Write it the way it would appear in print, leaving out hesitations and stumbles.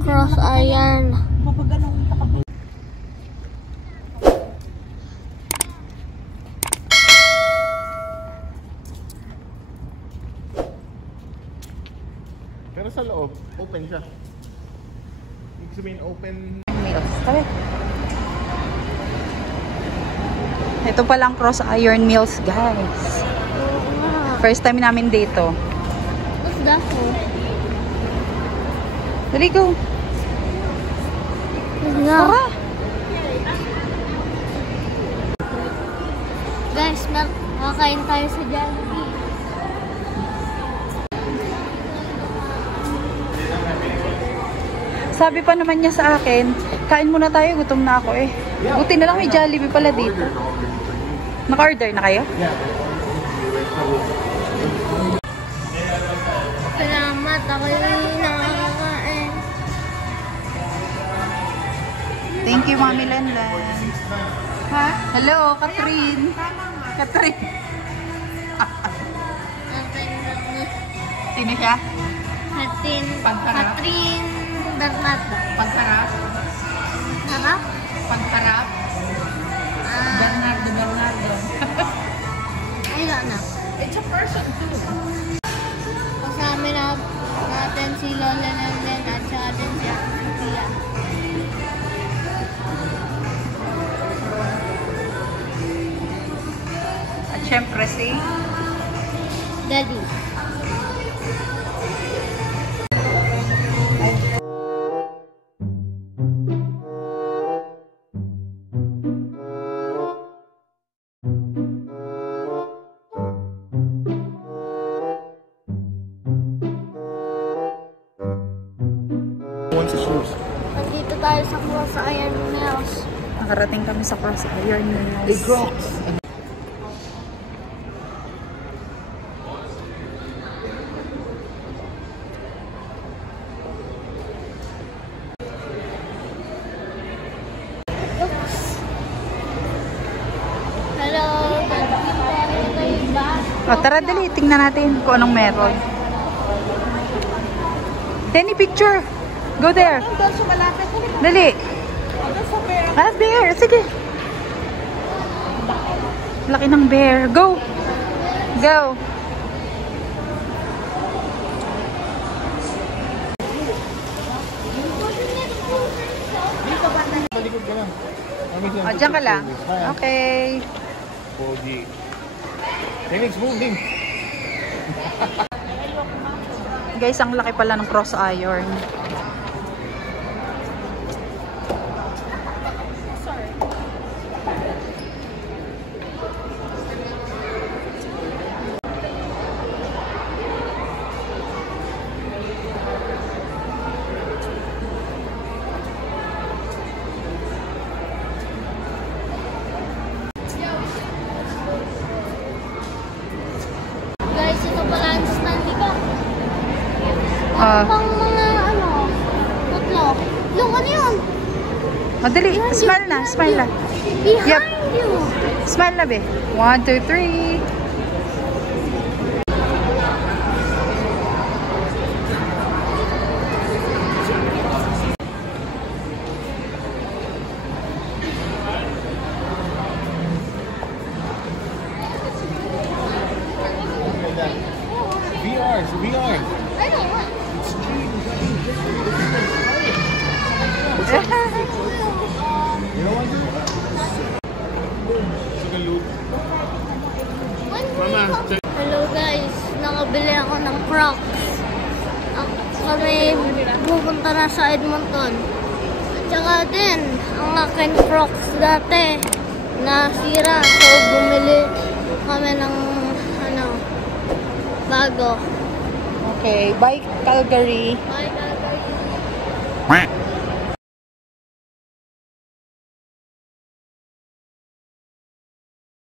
Cross iron. Pero sa loob, open siya. Ibig sabihin open. Mills. Tabi. Ito palang cross iron mills, guys. First time namin dito. What's that for? Dali, go. Tara. Guys, makakain tayo sa Jollibee. Sabi pa naman niya sa akin, kain muna tayo, gutom na ako eh. Buti na lang may Jollibee pala dito. Naka-order na kayo? Salamat, ako yung nakakain. Thank you, Mami Lanlan. Ha? Hello, Catherine. Catherine. Sino siya? Catherine Bernardo. Pagharap. Harap? Pagharap. Bernardo. I don't know. It's a person too. Kasama natin si Lola Lanlan at saka din si Sophia. At syempre si Daddy. Nandito tayo sa Cross Iron Mills. nakarating kami sa Cross Iron Mills. Hello, O, tara dali, tingnan natin kung anong meron. Denny, picture! Go there! Dali! Ah, bear! Sige! Laki ng bear. Go! Go! Balikod ka lang. O, dyan ka lang. Okay. Pogi. Phoenix, moving. Guys, ang laki pala ng cross iron. guys, ito pala ang stand, di ba? Pang mga tatlo. Yung ano yun? Madali. Smile na. Smile na. Behind Yep. you. Smile na, be. 1, 2, 3. VR, it's VR. I don't want. You know what? Mama, Hello guys, nakabili ako ng Crocs. Kami pupunta na sa Edmonton. At saka din, ang akin Crocs dati nasira. So bumili kami ng bago. Okay. Bye, Calgary. Bye, Calgary.